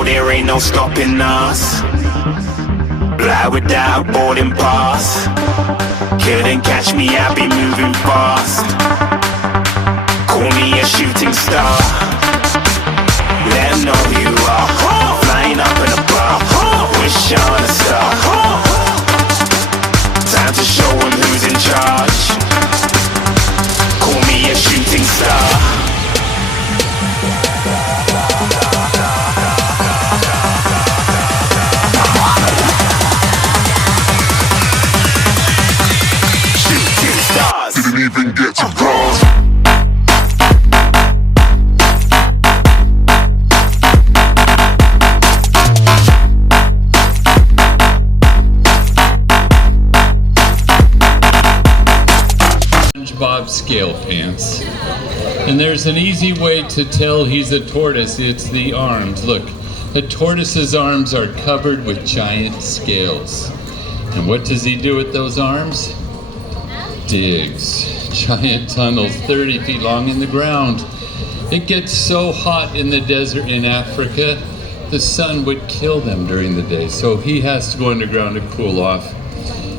know there ain't no stopping us. Fly without boarding pass. Couldn't catch me, I be moving fast. Call me a shooting star. Let 'em know who you are. Flying up in a bar. Wish on a star. Time to show 'em who's in charge. Call me a shooting star. Didn't even get to cross. SpongeBob scale pants. And there's an easy way to tell he's a tortoise. It's the arms. Look, a tortoise's arms are covered with giant scales. And what does he do with those arms? Digs giant tunnels 30 feet long in the ground. It gets so hot in the desert in Africa, the sun would kill them during the day. So he has to go underground to cool off.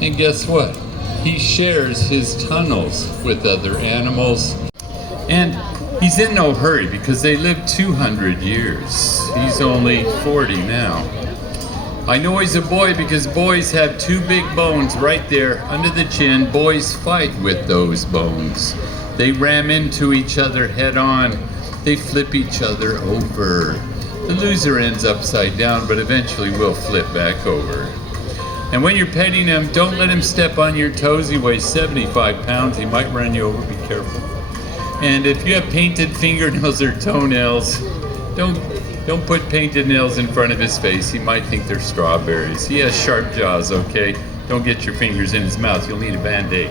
And guess what? He shares his tunnels with other animals. And he's in no hurry because they live 200 years. He's only 40 now. I know he's a boy because boys have two big bones right there under the chin. Boys fight with those bones. They ram into each other head on. They flip each other over. The loser ends upside down, but eventually will flip back over. And when you're petting him, don't let him step on your toes. He weighs 75 pounds. He might run you over. Be careful. And if you have painted fingernails or toenails, don't put painted nails in front of his face. He might think they're strawberries. He has sharp jaws, okay? Don't get your fingers in his mouth. You'll need a Band-Aid.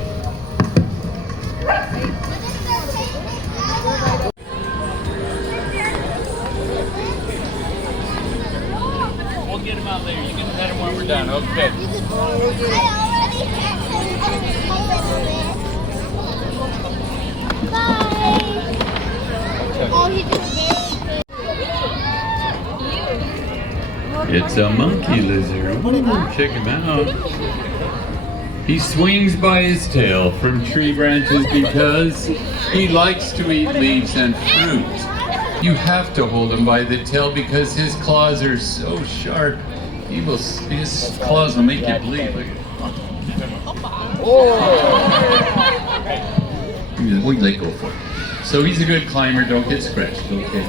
We'll get him out later. You can pet him when we're done, okay? It's a monkey lizard. Ooh, check him out. He swings by his tail from tree branches because he likes to eat leaves and fruit. You have to hold him by the tail because his claws are so sharp. His claws will make you bleed. Look at it. We'd let go for it. So he's a good climber. Don't get scratched, okay?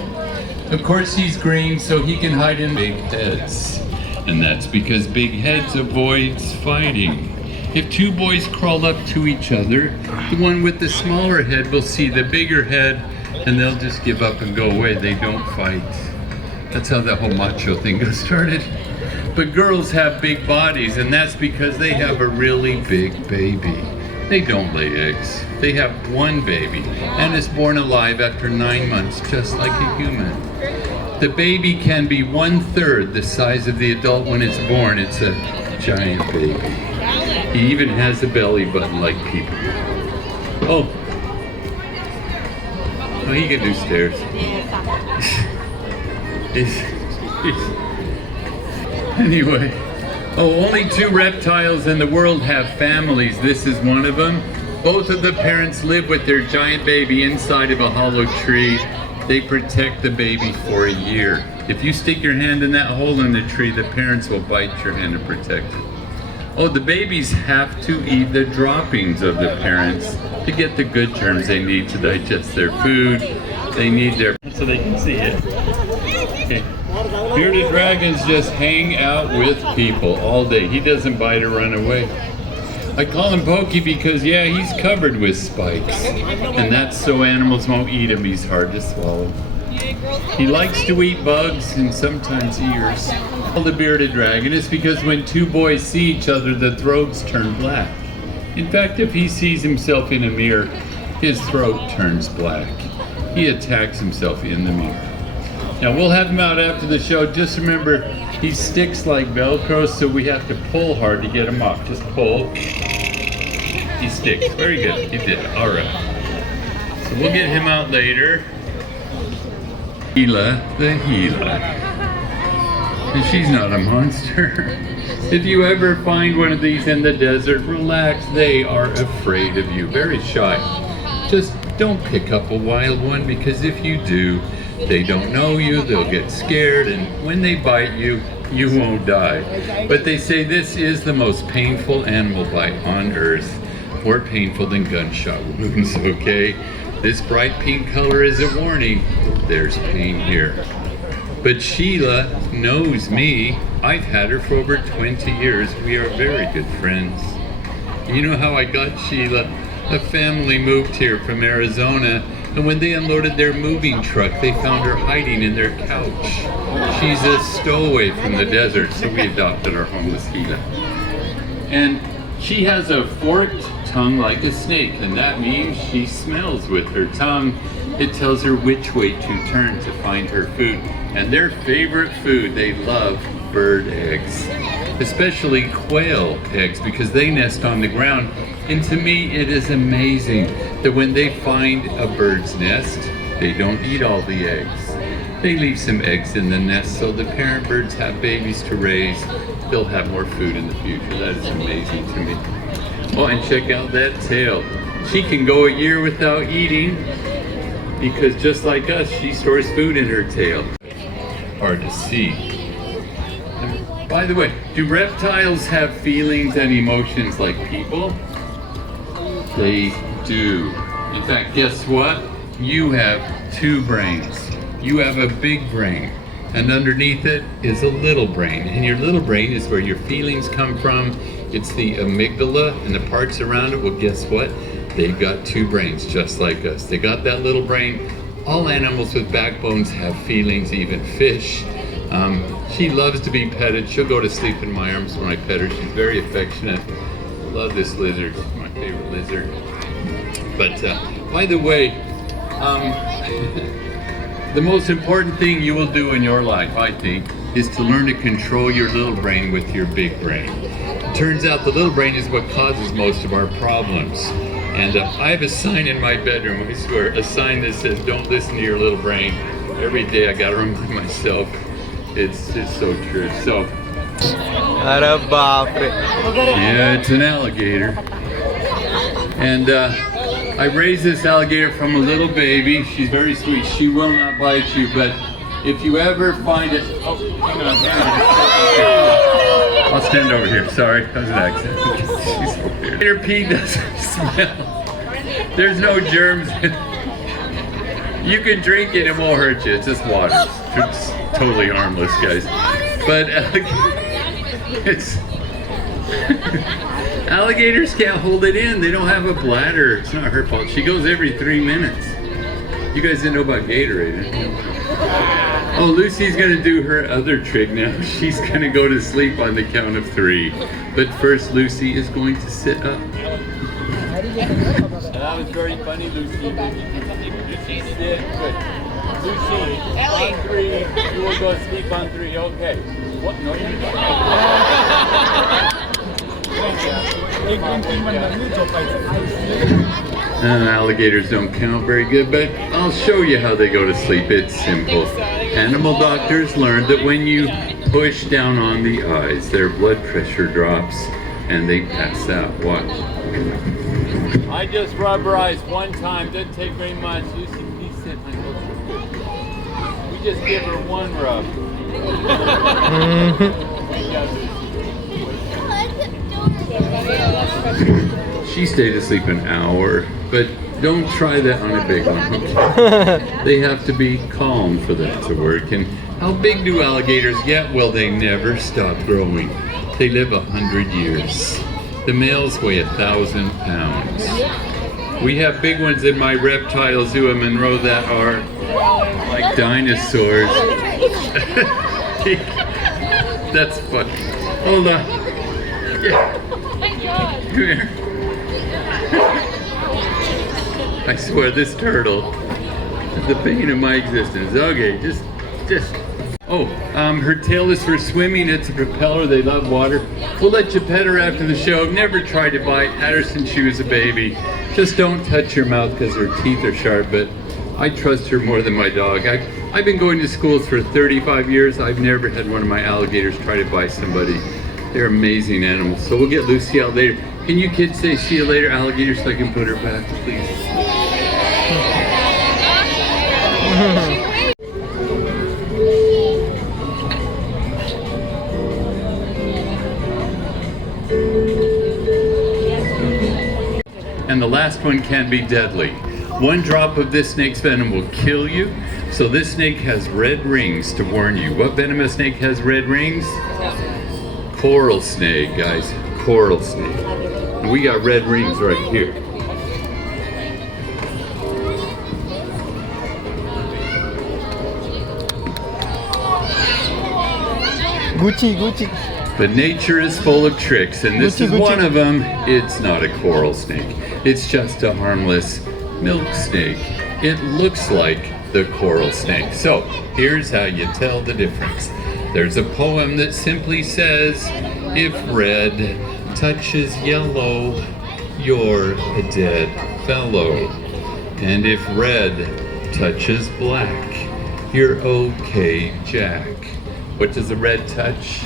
Of course he's green, so he can hide in big heads. And that's because big heads avoids fighting. If two boys crawl up to each other, the one with the smaller head will see the bigger head and they'll just give up and go away. They don't fight. That's how the whole macho thing got started. But girls have big bodies, and that's because they have a really big baby. They don't lay eggs. They have one baby and is born alive after 9 months, just like a human. The baby can be 1/3 the size of the adult when it's born. It's a giant baby. He even has a belly button like people. Oh, he can do stairs. Anyway. Oh, only 2 reptiles in the world have families. This is one of them. Both of the parents live with their giant baby inside of a hollow tree. They protect the baby for a year. If you stick your hand in that hole in the tree, the parents will bite your hand and protect it. Oh, the babies have to eat the droppings of the parents to get the good germs they need to digest their food. They need their, so they can see it. Okay. Bearded dragons just hang out with people all day. He doesn't bite or run away. I call him Pokey because, yeah, he's covered with spikes. And that's so animals won't eat him. He's hard to swallow. He likes to eat bugs and sometimes ears. The bearded dragon is because when 2 boys see each other, the throats turn black. In fact, if he sees himself in a mirror, his throat turns black. He attacks himself in the mirror. Now we'll have him out after the show. Just remember, he sticks like Velcro, so we have to pull hard to get him off. Just pull. He sticks. Very good. He did. All right. So we'll get him out later. Gila the Gila. And she's not a monster. If you ever find one of these in the desert, relax. They are afraid of you, very shy. Just don't pick up a wild one, because if you do, they don't know you, they'll get scared, and when they bite you, you won't die. But they say this is the most painful animal bite on earth. More painful than gunshot wounds, okay? This bright pink color is a warning. There's pain here. But Sheila knows me. I've had her for over 20 years. We are very good friends. You know how I got Sheila? A family moved here from Arizona, and when they unloaded their moving truck, they found her hiding in their couch. She's a stowaway from the desert, so we adopted our homeless Sheila. And she has a forked tongue like a snake, and that means she smells with her tongue. It tells her which way to turn to find her food. And their favorite food, they love bird eggs, especially quail eggs, because they nest on the ground. And to me, it is amazing that when they find a bird's nest, they don't eat all the eggs. They leave some eggs in the nest so the parent birds have babies to raise. They'll have more food in the future. That is amazing to me. Oh, and check out that tail. She can go a year without eating because just like us, she stores food in her tail. Hard to see. And by the way, do reptiles have feelings and emotions like people? They do. In fact, guess what? You have two brains. You have a big brain, and underneath it is a little brain. And your little brain is where your feelings come from. It's the amygdala and the parts around it. Well, guess what? They've got two brains just like us. They got that little brain. All animals with backbones have feelings, even fish. She loves to be petted. She'll go to sleep in my arms when I pet her. She's very affectionate. Love this lizard. She's my favorite lizard. But by the way, the most important thing you will do in your life, I think, is to learn to control your little brain with your big brain. Turns out the little brain is what causes most of our problems. And I have a sign in my bedroom, I swear, a sign that says, "Don't listen to your little brain." Every day I gotta remind myself. It's just so true. So, yeah, it's an alligator. And I raised this alligator from a little baby. She's very sweet. She will not bite you, but if you ever find it, oh, hang on. I'll stand over here. Sorry, that was an accident. She's over here. Alligator pee doesn't smell. There's no germs. You can drink it, it won't hurt you. It's just water. It's totally harmless, guys. But it's alligators can't hold it in. They don't have a bladder. It's not her fault. She goes every 3 minutes. You guys didn't know about Gatorade, huh? Oh, Lucy's gonna do her other trick now. She's gonna go to sleep on the count of 3. But first, Lucy is going to sit up. That was very funny, Lucy. You sit. Good. Lucy, on 3. You will go sleep on 3. Okay. What? No, you alligators don't count very good, but I'll show you how they go to sleep. It's simple. Animal doctors learned that when you push down on the eyes, their blood pressure drops and they pass out. Watch. I just rub her eyes one time. Doesn't take very much. Lucy, please sit. We just give her one rub. She stayed asleep an hour, but don't try that on a big one. They have to be calm for that to work. And how big do alligators get? Well, they never stop growing. They live 100 years. The males weigh 1,000 pounds. We have big ones in my reptile zoo in Monroe that are like dinosaurs. That's funny. Hold on. Come here. I swear this turtle is the bane of my existence. Okay, just. Oh, her tail is for swimming. It's a propeller. They love water. We'll let you pet her after the show. I've never tried to bite. Had her since she was a baby. Just don't touch her mouth because her teeth are sharp, but I trust her more than my dog. I've been going to schools for 35 years. I've never had one of my alligators try to bite somebody. They're amazing animals. So we'll get Lucy out later. Can you kids say see you later, alligator, so I can put her back, please? And the last one can be deadly. One drop of this snake's venom will kill you. So this snake has red rings to warn you. What venomous snake has red rings? Coral snake, guys. Coral snake. And we got red rings right here. Gucci. But nature is full of tricks, and this is one of them. It's not a coral snake. It's just a harmless milk snake. It looks like the coral snake. So here's how you tell the difference. There's a poem that simply says, if red touches yellow, you're a dead fellow. And if red touches black, you're okay, Jack. What does the red touch?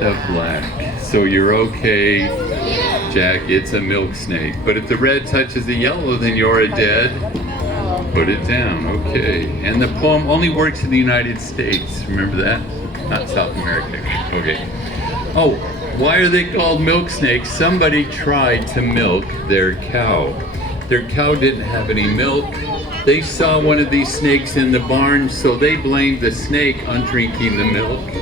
The black. So you're okay, Jack, it's a milk snake. But if the red touches the yellow, then you're a dead. Put it down, okay. And the poem only works in the United States. Remember that? Not South America. Okay. Oh, why are they called milk snakes? Somebody tried to milk their cow. Their cow didn't have any milk. They saw one of these snakes in the barn, so they blamed the snake on drinking the milk.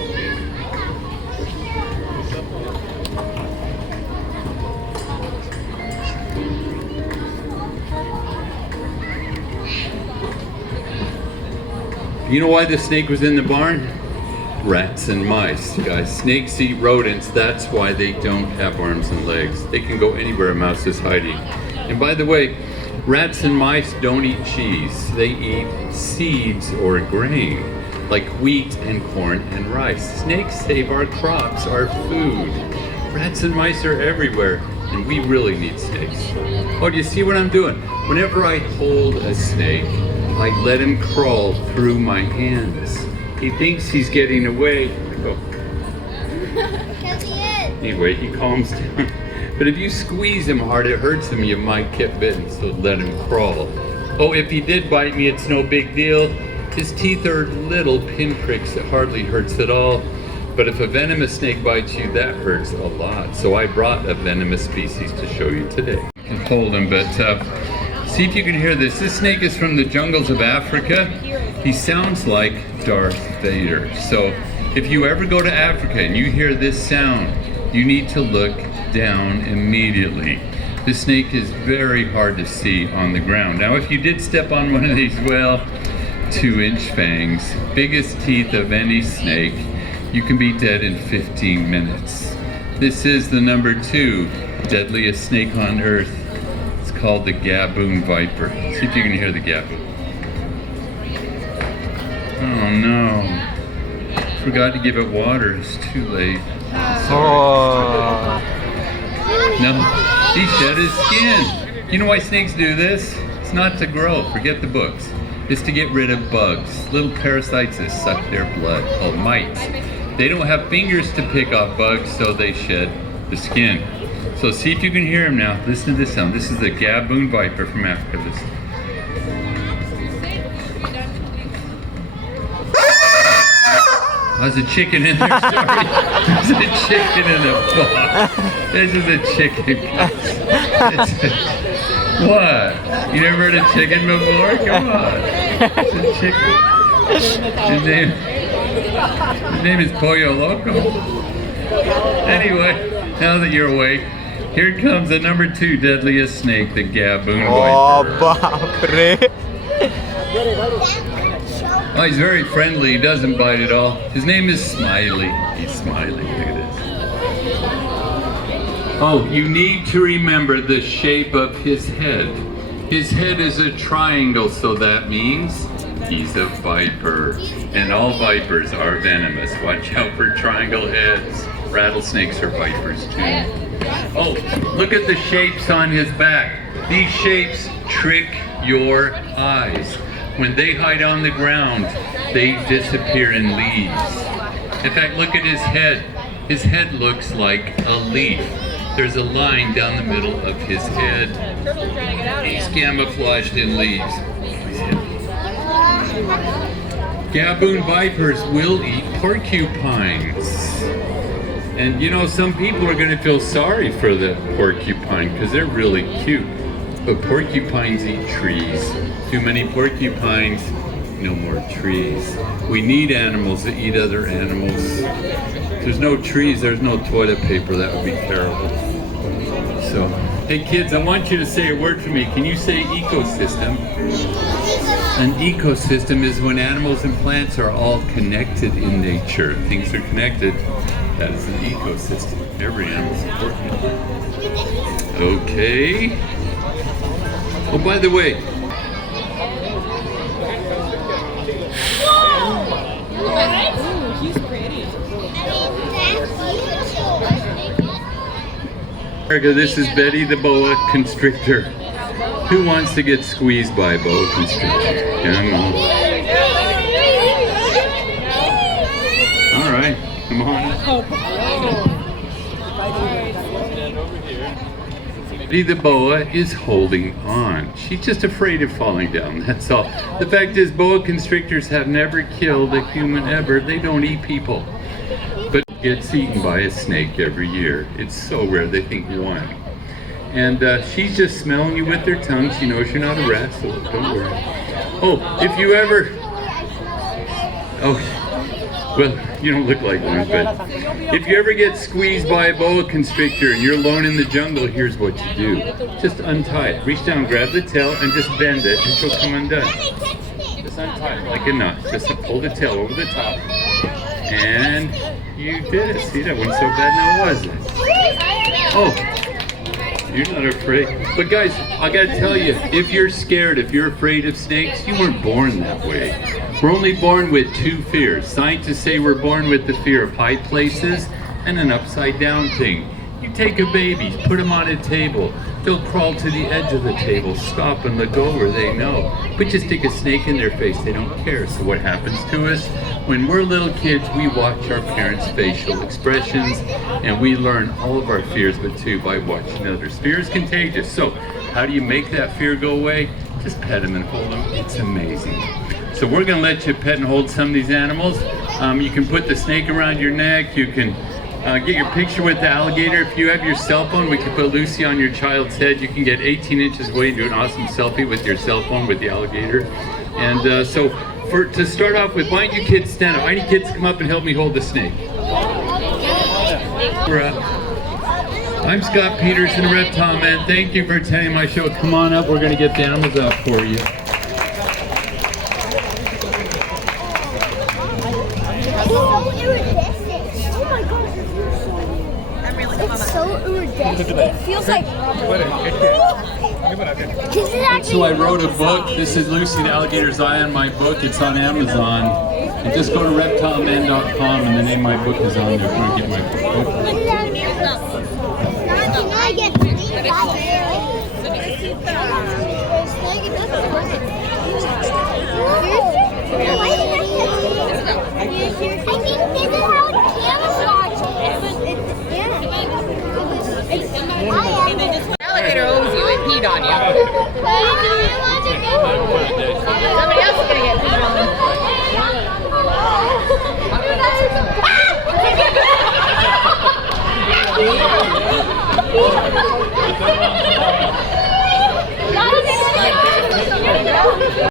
You know why the snake was in the barn? Rats and mice, guys. Snakes eat rodents, that's why they don't have arms and legs. They can go anywhere a mouse is hiding. And by the way, rats and mice don't eat cheese. They eat seeds or grain, like wheat and corn and rice. Snakes save our crops, our food. Rats and mice are everywhere, and we really need snakes. Oh, do you see what I'm doing? Whenever I hold a snake, I let him crawl through my hands. He thinks he's getting away. I go. Because he is. Anyway, he calms down. But if you squeeze him hard, it hurts him, you might get bitten, so let him crawl. Oh, if he did bite me, it's no big deal. His teeth are little pinpricks, it hardly hurts at all. But if a venomous snake bites you, that hurts a lot. So I brought a venomous species to show you today. You can hold him, but see if you can hear this. This snake is from the jungles of Africa. He sounds like Darth Vader. So if you ever go to Africa and you hear this sound, you need to look down immediately. This snake is very hard to see on the ground. Now, if you did step on one of these, well, 2-inch fangs, biggest teeth of any snake, you can be dead in 15 minutes. This is the number 2 deadliest snake on earth. It's called the gaboon viper. See if you can hear the gaboon. Oh no. Forgot to give it water. It's too late. Oh. No, he shed his skin. You know why snakes do this? It's not to grow. Forget the books. It's to get rid of bugs, little parasites that suck their blood, called mites. They don't have fingers to pick off bugs, so they shed the skin. So see if you can hear him now. Listen to this sound. This is the gaboon viper from Africa. Listen. There's a chicken in there, sorry. There's a chicken in the box. This is a chicken. What? You never heard of chicken before? Come on. It's a chicken. His name is Pollo Loco. Anyway, now that you're awake, here comes the number 2 deadliest snake, the gaboon Oh, viper. baapre. Oh, he's very friendly. He doesn't bite at all. His name is Smiley. He's smiling. Look at this. Oh, you need to remember the shape of his head. His head is a triangle, so that means he's a viper. And all vipers are venomous. Watch out for triangle heads. Rattlesnakes are vipers too. Oh, look at the shapes on his back. These shapes trick your eyes. When they hide on the ground, they disappear in leaves. In fact, look at his head. His head looks like a leaf. There's a line down the middle of his head. He's camouflaged in leaves. Gaboon vipers will eat porcupines. And you know, some people are going to feel sorry for the porcupine because they're really cute. But porcupines eat trees. Too many porcupines, no more trees. We need animals that eat other animals. If there's no trees, there's no toilet paper. That would be terrible. So, hey kids, I want you to say a word for me. Can you say ecosystem? An ecosystem is when animals and plants are all connected in nature. Things are connected. That is an ecosystem. Every animal is important. Okay. Oh, by the way. Erica, this is Betty the boa constrictor. Who wants to get squeezed by a boa constrictor? Come on. All right, come on. Betty the boa is holding on. She's just afraid of falling down, that's all. The fact is, boa constrictors have never killed a human ever. They don't eat people. But gets eaten by a snake every year. It's so rare, they think one. And she's just smelling you with her tongue. She knows you're not a rat, so don't worry. Oh, if you ever... Oh, well, you don't look like one, but if you ever get squeezed by a boa constrictor and you're alone in the jungle, here's what you do. Just untie it. Reach down, grab the tail, and just bend it, and she'll come undone. Just untie it like a knot. Just pull the tail over the top. And you did it. See, that wasn't so bad now, was it? Oh, you're not afraid. But guys, I gotta tell you, if you're scared, if you're afraid of snakes, you weren't born that way. We're only born with two fears. Scientists say we're born with the fear of high places and an upside down thing. You take a baby, put them on a table, they'll crawl to the edge of the table, stop and let go where they know. But you stick a snake in their face, they don't care. So what happens to us? When we're little kids, we watch our parents' facial expressions and we learn all of our fears, but too by watching others. Fear is contagious. So how do you make that fear go away? Just pet them and hold them. It's amazing. So we're gonna let you pet and hold some of these animals. You can put the snake around your neck. You can get your picture with the alligator. If you have your cell phone, we can put Lucy on your child's head. You can get 18 inches away and do an awesome selfie with your cell phone with the alligator. And so to start off with, why don't you kids stand up? I need kids to come up and help me hold the snake. I'm Scott Peterson, Reptile Man. Thank you for attending my show. Come on up, we're gonna get the animals out for you. It feels like So I wrote a book. This is Lucy the Alligator's Eye on my book. It's on Amazon. And just go to reptileman.com and the name of my book is on there if you want to get my book. Can I get three? Alligator owes you, it peed on you. Somebody else is gonna get peed on.